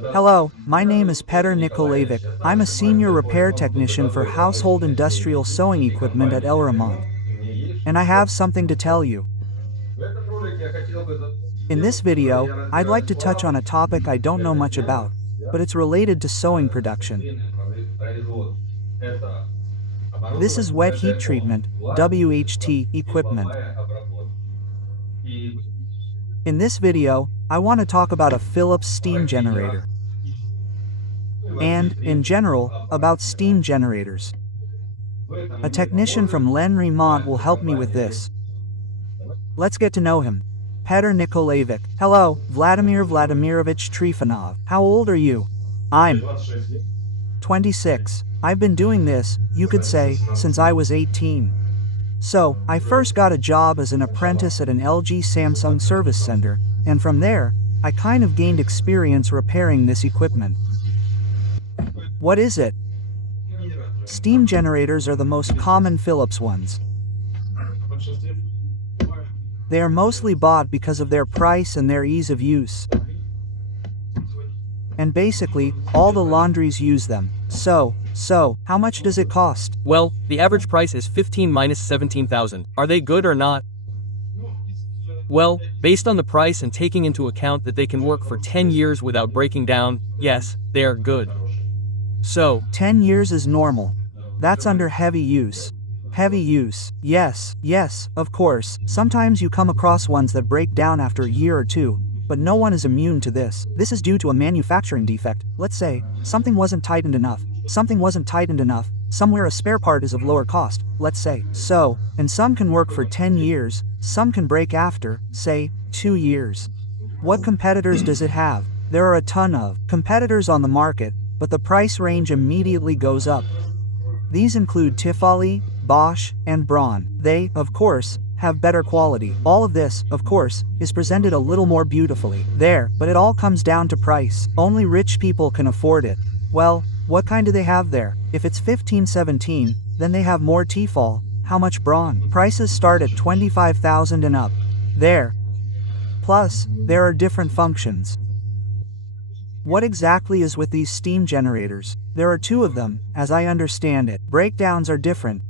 Hello, my name is Petr Nikolajevic. I'm a senior repair technician for household industrial sewing equipment at Ремонта. And I have something to tell you. In this video, I'd like to touch on a topic I don't know much about, but it's related to sewing production. This is wet heat treatment, WHT, equipment. In this video, I want to talk about a Philips steam generator. And, in general, about steam generators. A technician from Ремонта will help me with this. Let's get to know him. Petr Nikolajevic. Hello, Vladimir Vladimirovich Trifonov. How old are you? I'm 26. I've been doing this, you could say, since I was 18. So, I first got a job as an apprentice at an LG Samsung service center, and from there, I kind of gained experience repairing this equipment. What is it? Steam generators are the most common Philips ones. They are mostly bought because of their price and their ease of use. And basically, all the laundries use them. So, how much does it cost? Well, the average price is 15 minus 17,000. Are they good or not? Well, based on the price and taking into account that they can work for 10 years without breaking down, yes, they are good. So, 10 years is normal. That's under heavy use. Heavy use. Yes, of course. Sometimes you come across ones that break down after a year or two, but no one is immune to this. This is due to a manufacturing defect. Let's say, something wasn't tightened enough. Somewhere a spare part is of lower cost, let's say. So, and some can work for 10 years, some can break after, say, 2 years. What competitors does it have? There are a ton of competitors on the market, but the price range immediately goes up. These include Tefali, Bosch, and Braun. They, of course, have better quality. All of this, of course, is presented a little more beautifully. But it all comes down to price. Only rich people can afford it. Well, what kind do they have there? If it's 15-17, then they have more Tefal. How much Braun? Prices start at 25,000 and up. Plus, there are different functions. What exactly is with these steam generators? There are 2 of them, as I understand it. Breakdowns are different,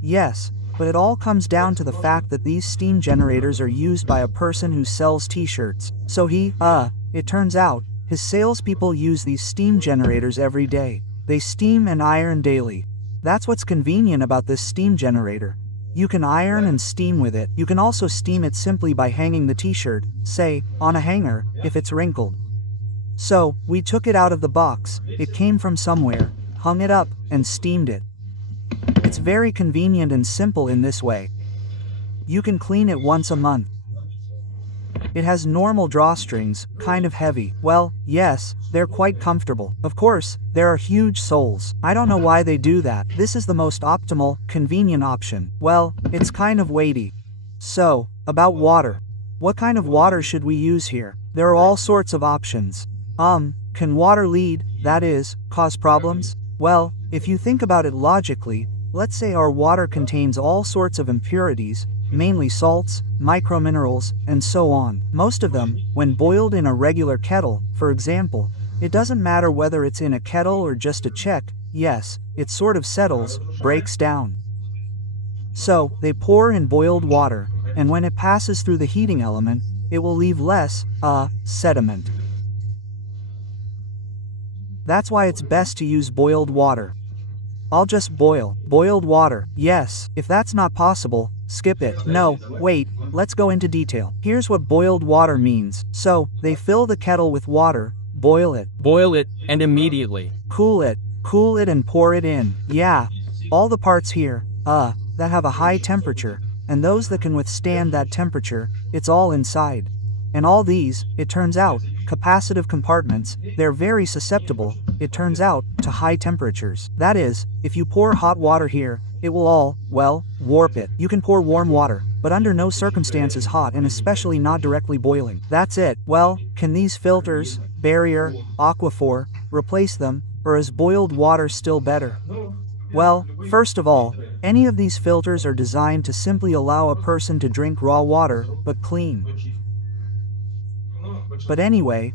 yes, but it all comes down to the fact that these steam generators are used by a person who sells t-shirts. So it turns out, his salespeople use these steam generators every day. They steam and iron daily. That's what's convenient about this steam generator. You can iron and steam with it. You can also steam it simply by hanging the t-shirt, say, on a hanger, if it's wrinkled. So, we took it out of the box, it came from somewhere, hung it up, and steamed it. It's very convenient and simple in this way. You can clean it once a month. It has normal drawstrings, kind of heavy. Well, yes, they're quite comfortable. Of course, there are huge soles. I don't know why they do that. This is the most optimal, convenient option. Well, it's kind of weighty. So, about water. What kind of water should we use here? There are all sorts of options. Can water lead, that is, cause problems? Well, if you think about it logically, let's say our water contains all sorts of impurities, mainly salts, microminerals, and so on. Most of them, when boiled in a regular kettle, for example, it doesn't matter whether it's in a kettle or just a check, yes, it sort of settles, breaks down. So, they pour in boiled water, and when it passes through the heating element, it will leave less, sediment. That's why it's best to use boiled water. I'll just boiled water. Yes, if that's not possible, skip it. No, wait, let's go into detail. Here's what boiled water means. So, they fill the kettle with water, boil it, and immediately cool it and pour it in. Yeah, all the parts here, that have a high temperature, and those that can withstand that temperature, it's all inside. And all these, it turns out, capacitive compartments, they're very susceptible, it turns out, to high temperatures. That is, if you pour hot water here, it will all, well, warp it. You can pour warm water, but under no circumstances hot and especially not directly boiling. That's it. Well, can these filters, barrier, aquifer, replace them, or is boiled water still better? Well, first of all, any of these filters are designed to simply allow a person to drink raw water, but clean. But anyway,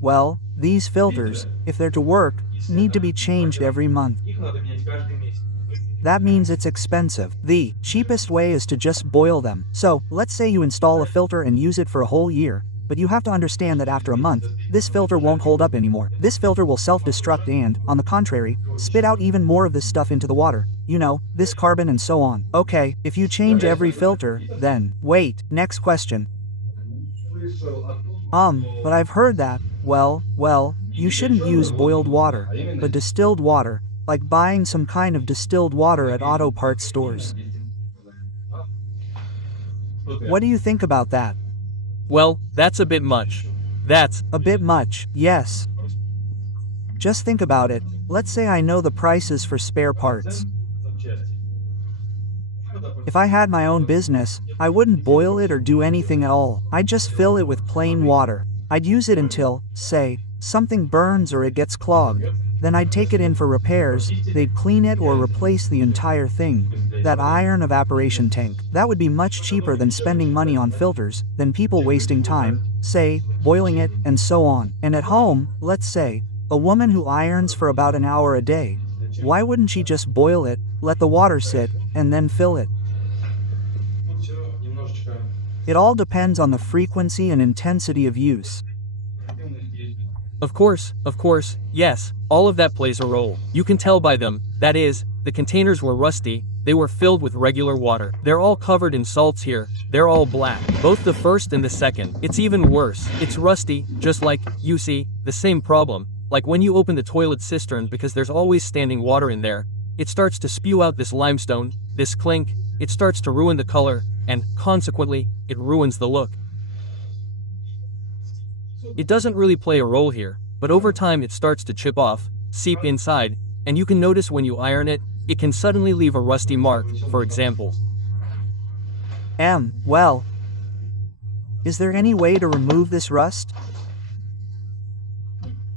well, these filters, if they're to work, need to be changed every month. That means it's expensive. The cheapest way is to just boil them. So, let's say you install a filter and use it for a whole year, but you have to understand that after a month, this filter won't hold up anymore. This filter will self-destruct and, on the contrary, spit out even more of this stuff into the water. You know, this carbon and so on. Okay, if you change every filter, then, wait, next question. But I've heard that, well, you shouldn't use boiled water, but distilled water, like buying some kind of distilled water at auto parts stores. What do you think about that? Well, that's a bit much. That's a bit much, yes. Just think about it. Let's say I know the prices for spare parts. If I had my own business, I wouldn't boil it or do anything at all. I'd just fill it with plain water. I'd use it until, say, something burns or it gets clogged. Then I'd take it in for repairs, they'd clean it or replace the entire thing. That iron evaporation tank. That would be much cheaper than spending money on filters, than people wasting time, say, boiling it, and so on. And at home, let's say, a woman who irons for about an hour a day. Why wouldn't she just boil it, let the water sit, and then fill it? It all depends on the frequency and intensity of use. Of course, yes, all of that plays a role. You can tell by them, that is, the containers were rusty, they were filled with regular water. They're all covered in salts here, they're all black. Both the first and the second. It's even worse, it's rusty, just like, you see, the same problem. Like when you open the toilet cistern because there's always standing water in there, it starts to spew out this limestone, this clink, it starts to ruin the color, and, consequently, it ruins the look. It doesn't really play a role here, but over time it starts to chip off, seep inside, and you can notice when you iron it, it can suddenly leave a rusty mark, for example. Well, is there any way to remove this rust?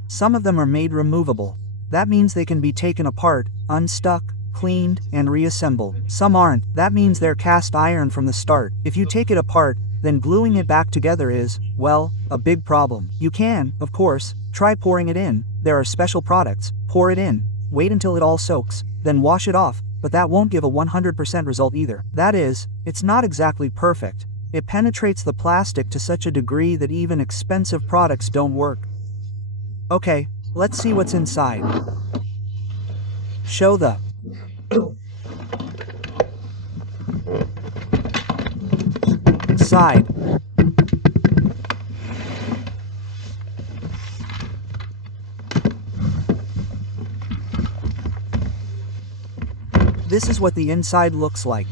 Some of them are made removable. That means they can be taken apart, unstuck, cleaned, and reassembled. Some aren't. That means they're cast iron from the start. If you take it apart, then gluing it back together is, well, a big problem. You can, of course, try pouring it in. There are special products. Pour it in, wait until it all soaks, then wash it off, but that won't give a 100% result either. That is, it's not exactly perfect. It penetrates the plastic to such a degree that even expensive products don't work. Okay, let's see what's inside. Show the side. This is what the inside looks like.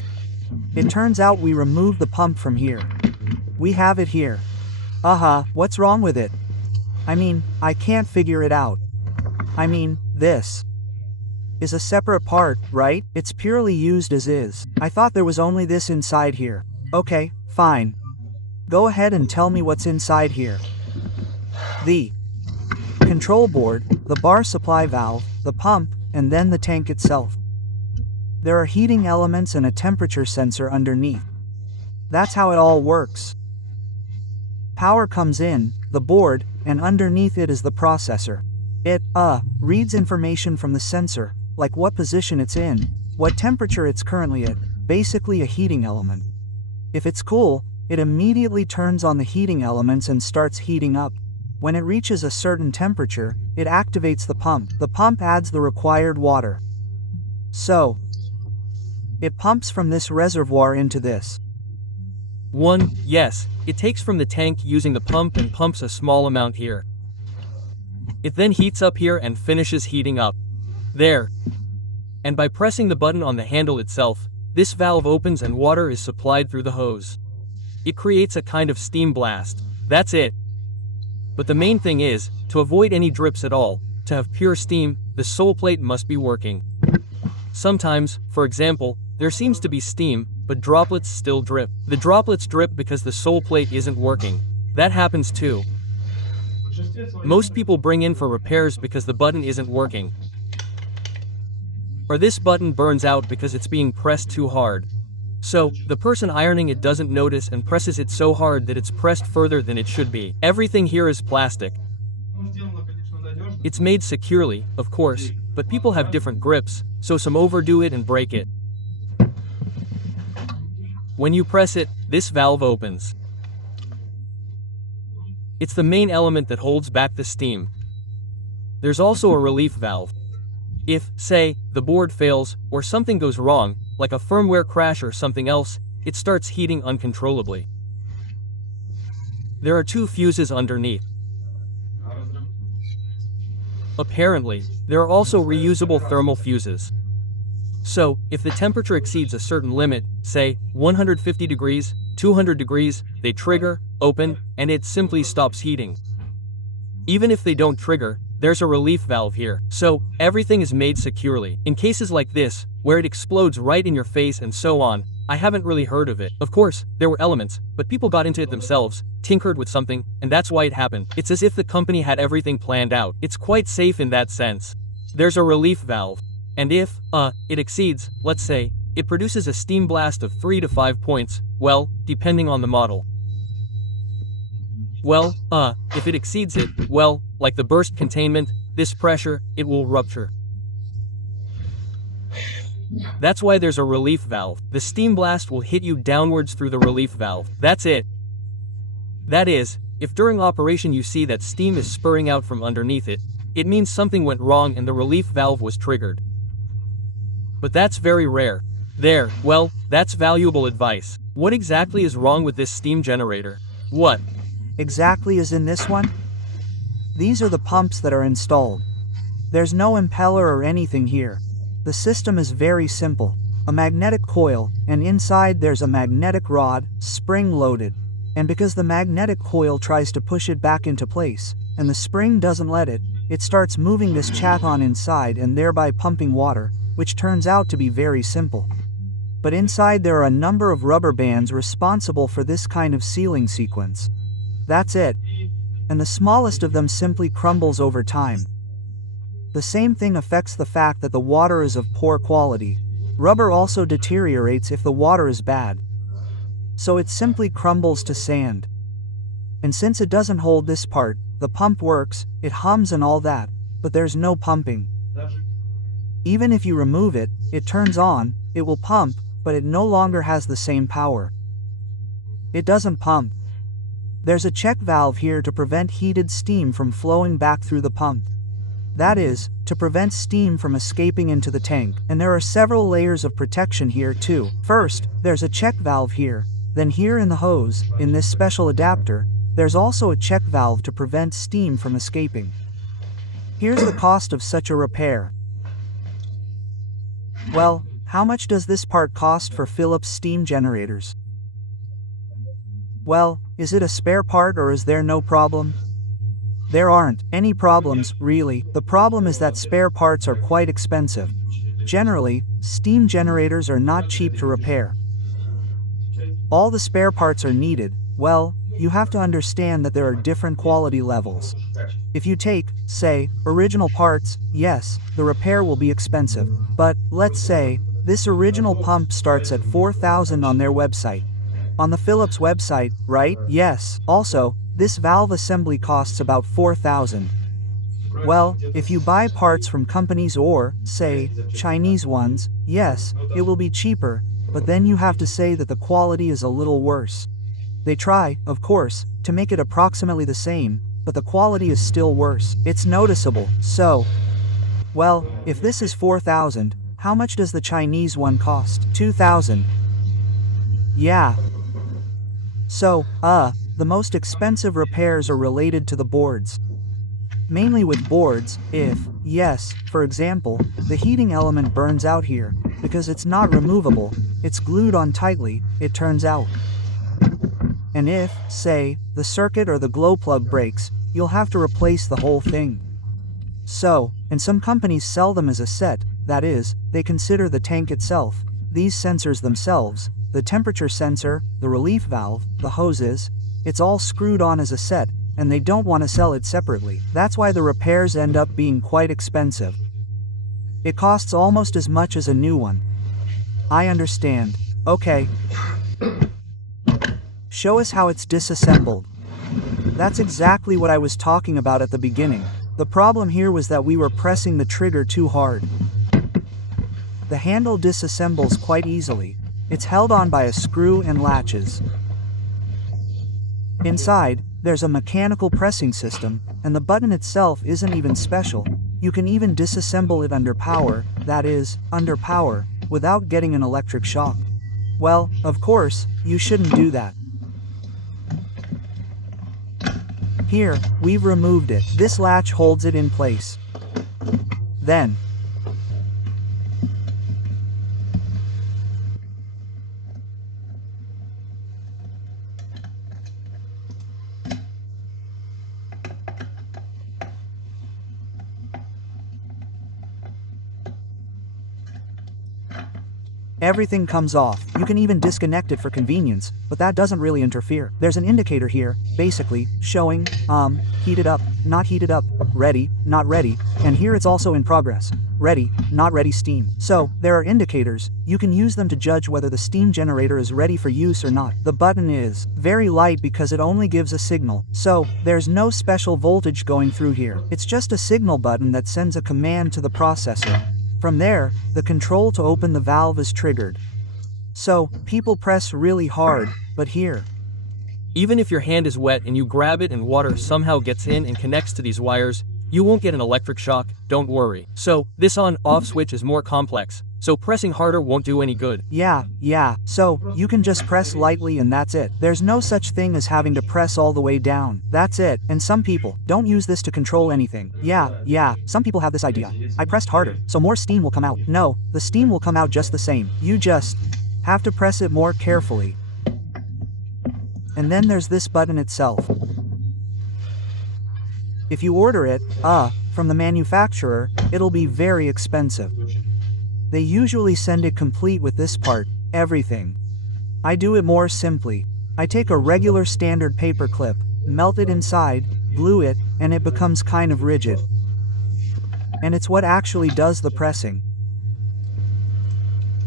It turns out we removed the pump from here. We have it here. What's wrong with it? I mean, I can't figure it out. I mean, this is a separate part, right? It's purely used as is. I thought there was only this inside here. Okay, fine. Go ahead and tell me what's inside here. The control board, the bar supply valve, the pump, and then the tank itself. There are heating elements and a temperature sensor underneath. That's how it all works. Power comes in, the board, and underneath it is the processor. It, reads information from the sensor, like what position it's in, what temperature it's currently at, basically a heating element. If it's cool, it immediately turns on the heating elements and starts heating up. When it reaches a certain temperature, it activates the pump. The pump adds the required water. So, it pumps from this reservoir into this. Yes, it takes from the tank using the pump and pumps a small amount here. It then heats up here and finishes heating up. There. And by pressing the button on the handle itself, this valve opens and water is supplied through the hose. It creates a kind of steam blast. That's it. But the main thing is, to avoid any drips at all, to have pure steam, the sole plate must be working. Sometimes, for example, there seems to be steam, but droplets still drip. The droplets drip because the sole plate isn't working. That happens too. Most people bring in for repairs because the button isn't working. Or this button burns out because it's being pressed too hard. So, the person ironing it doesn't notice and presses it so hard that it's pressed further than it should be. Everything here is plastic. It's made securely, of course, but people have different grips, so some overdo it and break it. When you press it, this valve opens. It's the main element that holds back the steam. There's also a relief valve. If, say, the board fails, or something goes wrong, like a firmware crash or something else, it starts heating uncontrollably. There are 2 fuses underneath. Apparently, there are also reusable thermal fuses. So, if the temperature exceeds a certain limit, say, 150 degrees, 200 degrees, they trigger, open, and it simply stops heating. Even if they don't trigger, there's a relief valve here, so everything is made securely. In cases like this, where it explodes right in your face and so on, I haven't really heard of it. Of course, there were elements, but people got into it themselves, tinkered with something, and that's why it happened. It's as if the company had everything planned out. It's quite safe in that sense. There's a relief valve. And if, it exceeds, let's say, it produces a steam blast of 3 to 5 points, well, depending on the model. Well, if it exceeds it, well, like the burst containment, this pressure, it will rupture. That's why there's a relief valve. The steam blast will hit you downwards through the relief valve. That's it. That is, if during operation you see that steam is spurting out from underneath it, it means something went wrong and the relief valve was triggered. But that's very rare. There, well, that's valuable advice. What exactly is wrong with this steam generator? What exactly is in this one? These are the pumps that are installed. There's no impeller or anything here. The system is very simple. A magnetic coil, and inside there's a magnetic rod, spring-loaded. And because the magnetic coil tries to push it back into place, and the spring doesn't let it, it starts moving this chaton inside and thereby pumping water, which turns out to be very simple. But inside there are a number of rubber bands responsible for this kind of sealing sequence. That's it. And the smallest of them simply crumbles over time. The same thing affects the fact that the water is of poor quality. Rubber also deteriorates if the water is bad. So it simply crumbles to sand. And since it doesn't hold this part, the pump works, it hums and all that, but there's no pumping. Even if you remove it, it turns on, it will pump, but it no longer has the same power. It doesn't pump. There's a check valve here to prevent heated steam from flowing back through the pump. That is, to prevent steam from escaping into the tank, and there are several layers of protection here too. First, there's a check valve here, then here in the hose, in this special adapter, there's also a check valve to prevent steam from escaping. Here's the cost of such a repair. Well, how much does this part cost for Philips steam generators? Well, is it a spare part or is there no problem? There aren't any problems, really. The problem is that spare parts are quite expensive. Generally, steam generators are not cheap to repair. All the spare parts are needed. Well, you have to understand that there are different quality levels. If you take, say, original parts, yes, the repair will be expensive. But, let's say, this original pump starts at $4,000 on their website. On the Philips website, right? Yes. Also, this valve assembly costs about $4,000. Well, if you buy parts from companies or, say, Chinese ones, yes, it will be cheaper, but then you have to say that the quality is a little worse. They try, of course, to make it approximately the same, but the quality is still worse. It's noticeable. So, well, if this is $4,000, how much does the Chinese one cost? $2,000. Yeah. So, the most expensive repairs are related to the boards. Mainly with boards, if, yes, for example, the heating element burns out here, because it's not removable, it's glued on tightly, it turns out. And if, say, the circuit or the glow plug breaks, you'll have to replace the whole thing. So, and some companies sell them as a set, that is, they consider the tank itself, these sensors themselves, the temperature sensor, the relief valve, the hoses, it's all screwed on as a set, and they don't want to sell it separately. That's why the repairs end up being quite expensive. It costs almost as much as a new one. I understand. Okay. Show us how it's disassembled. That's exactly what I was talking about at the beginning. The problem here was that we were pressing the trigger too hard. The handle disassembles quite easily. It's held on by a screw and latches. Inside, there's a mechanical pressing system, and the button itself isn't even special. You can even disassemble it under power, that is, under power, without getting an electric shock. Well, of course, you shouldn't do that. Here, we've removed it. This latch holds it in place. Then, everything comes off. You can even disconnect it for convenience, but that doesn't really interfere. There's an indicator here, basically, showing, heated up, not heated up, ready, not ready, and here it's also in progress. Ready, not ready steam. So, there are indicators. You can use them to judge whether the steam generator is ready for use or not. The button is very light because it only gives a signal. So, there's no special voltage going through here. It's just a signal button that sends a command to the processor. From there, the control to open the valve is triggered. So, people press really hard, but here. Even if your hand is wet and you grab it and water somehow gets in and connects to these wires, you won't get an electric shock, don't worry. So, this on-off switch is more complex, so pressing harder won't do any good. Yeah, so, you can just press lightly and that's it. There's no such thing as having to press all the way down. That's it. And some people don't use this to control anything. Yeah, some people have this idea. I pressed harder, so more steam will come out. No, the steam will come out just the same. You just have to press it more carefully. And then there's this button itself. If you order it, from the manufacturer, it'll be very expensive. They usually send it complete with this part, everything. I do it more simply. I take a regular standard paper clip, melt it inside, glue it, and it becomes kind of rigid. And it's what actually does the pressing.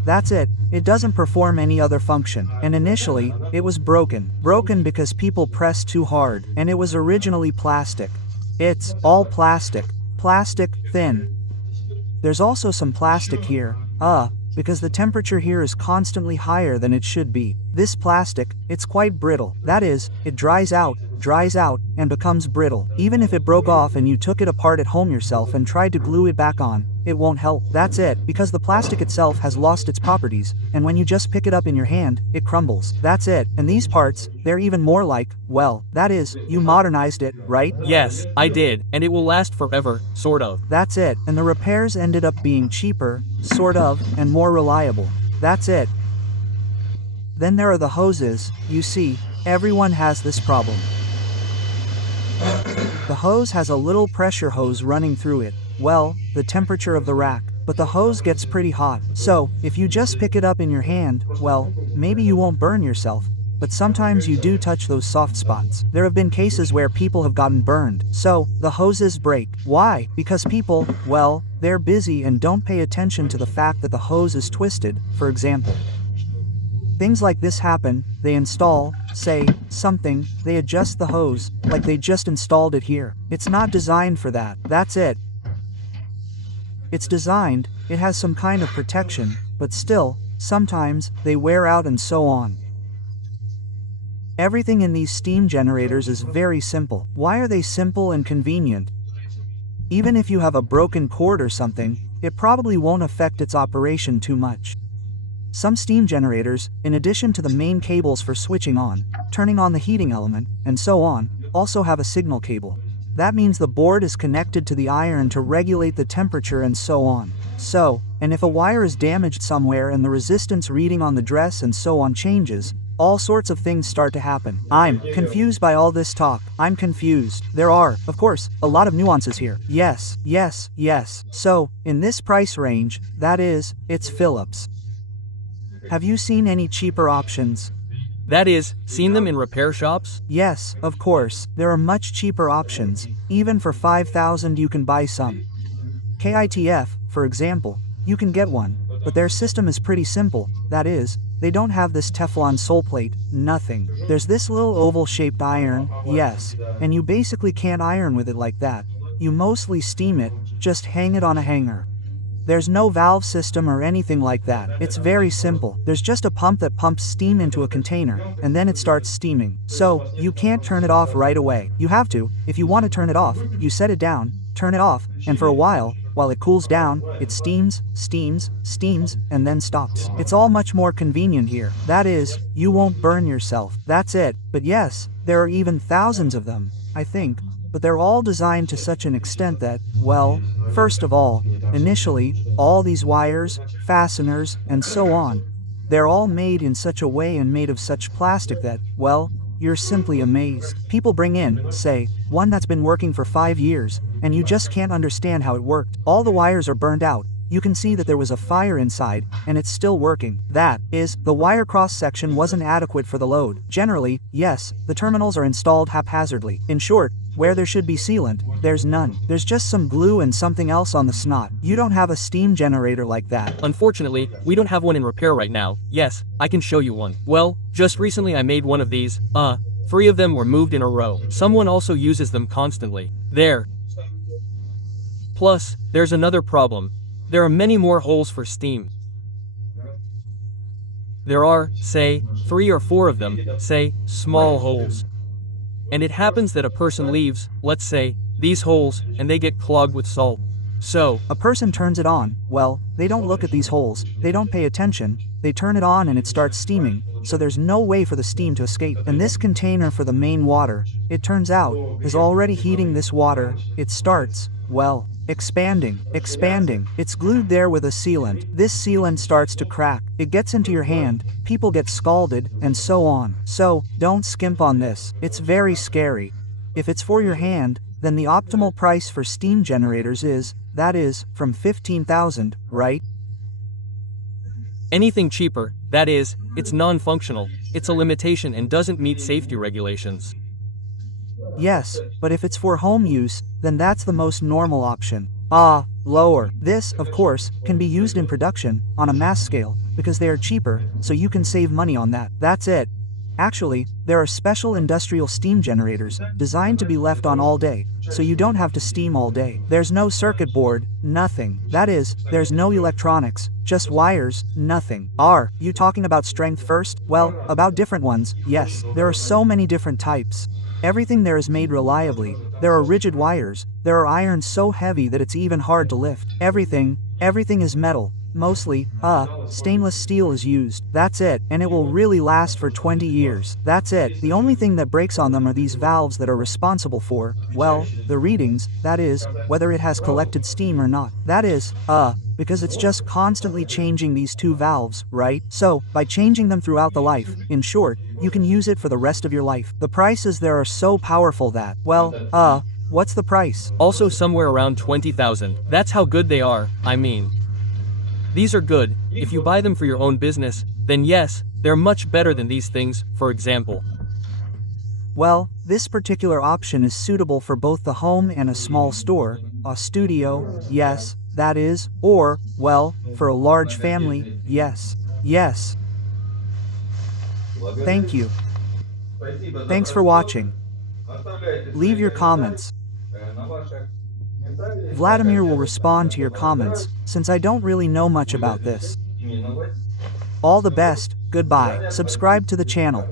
That's it. It doesn't perform any other function. And initially, it was broken. Broken because people pressed too hard, and it was originally plastic. It's all plastic. Plastic, thin. There's also some plastic here, because the temperature here is constantly higher than it should be. This plastic, it's quite brittle. That is, it dries out, and becomes brittle. Even if it broke off and you took it apart at home yourself and tried to glue it back on, it won't help. That's it, because the plastic itself has lost its properties, and when you just pick it up in your hand, it crumbles. That's it. And these parts, they're even more like, well, that is, you modernized it, right? Yes, I did, and it will last forever, sort of. That's it, and the repairs ended up being cheaper, sort of, and more reliable. That's it. Then there are the hoses. You see, everyone has this problem. The hose has a little pressure hose running through it. Well, the temperature of the rack. But the hose gets pretty hot. So, if you just pick it up in your hand, well, maybe you won't burn yourself. But sometimes you do touch those soft spots. There have been cases where people have gotten burned. So, the hoses break. Why? Because people, well, they're busy and don't pay attention to the fact that the hose is twisted, for example. Things like this happen. They install, say, something, they adjust the hose, like they just installed it here. It's not designed for that. That's it. It's designed, it has some kind of protection, but still, sometimes, they wear out and so on. Everything in these steam generators is very simple. Why are they simple and convenient? Even if you have a broken cord or something, it probably won't affect its operation too much. Some steam generators, in addition to the main cables for switching on, turning on the heating element, and so on, also have a signal cable. That means the board is connected to the iron to regulate the temperature and so on. So, and if a wire is damaged somewhere and the resistance reading on the dress and so on changes, all sorts of things start to happen. I'm confused by all this talk. I'm confused. There are, of course, a lot of nuances here. Yes. So, in this price range, that is, it's Philips. Have you seen any cheaper options? That is, seen them in repair shops? Yes, of course. There are much cheaper options. Even for $5,000 you can buy some. KITF, for example, you can get one, but their system is pretty simple. That is, they don't have this Teflon sole plate, nothing. There's this little oval-shaped iron, yes, and you basically can't iron with it like that. You mostly steam it, just hang it on a hanger. There's no valve system or anything like that. It's very simple. There's just a pump that pumps steam into a container, and then it starts steaming. So, you can't turn it off right away. You have to. If you want to turn it off, you set it down, turn it off, and for a while it cools down, it steams, and then stops. It's all much more convenient here. That is, you won't burn yourself. That's it. But yes, there are even thousands of them, I think. But they're all designed to such an extent that, well, first of all, initially, all these wires, fasteners, and so on, they're all made in such a way and made of such plastic that, well, you're simply amazed. People bring in, say, one that's been working for 5 years, and you just can't understand how it worked. All the wires are burned out. You can see that there was a fire inside, and it's still working. That is, the wire cross-section wasn't adequate for the load. Generally, yes, the terminals are installed haphazardly. In short, where there should be sealant, there's none. There's just some glue and something else on the snot. You don't have a steam generator like that. Unfortunately, we don't have one in repair right now. Yes, I can show you one. Well, just recently I made one of these. 3 of them were moved in a row. Someone also uses them constantly. There. Plus, there's another problem. There are many more holes for steam. There are, say, 3 or 4 of them, say, small holes. And it happens that a person leaves, let's say, these holes, and they get clogged with salt. So, a person turns it on, well, they don't look at these holes, they don't pay attention, they turn it on and it starts steaming, so there's no way for the steam to escape. And this container for the main water, it turns out, is already heating this water, it starts, well, expanding. It's glued there with a sealant. This sealant starts to crack. It gets into your hand, people get scalded, and so on. So, don't skimp on this. It's very scary. If it's for your hand, then the optimal price for steam generators is, that is, from 15,000, right? Anything cheaper, that is, it's non-functional, it's a limitation and doesn't meet safety regulations. Yes, but if it's for home use, then that's the most normal option. Lower. This, of course, can be used in production, on a mass scale, because they are cheaper, so you can save money on that. That's it. Actually, there are special industrial steam generators, designed to be left on all day, so you don't have to steam all day. There's no circuit board, nothing. That is, there's no electronics, just wires, nothing. Are you talking about strength first? Well, about different ones, yes. There are so many different types. Everything there is made reliably. There are rigid wires, there are irons so heavy that it's even hard to lift. Everything is metal. Mostly, stainless steel is used. That's it, and it will really last for 20 years. That's it. The only thing that breaks on them are these valves that are responsible for, well, the readings, that is, whether it has collected steam or not. That is, because it's just constantly changing these 2 valves, right? So, by changing them throughout the life, in short, you can use it for the rest of your life. The prices there are so powerful that, well, what's the price? Also somewhere around 20,000. That's how good they are, I mean. These are good. If you buy them for your own business, then yes, they're much better than these things, for example. Well, this particular option is suitable for both the home and a small store, a studio, yes, that is, or, well, for a large family, yes. Thank you. Thanks for watching. Leave your comments. Vladimir will respond to your comments, since I don't really know much about this. All the best, goodbye. Subscribe to the channel.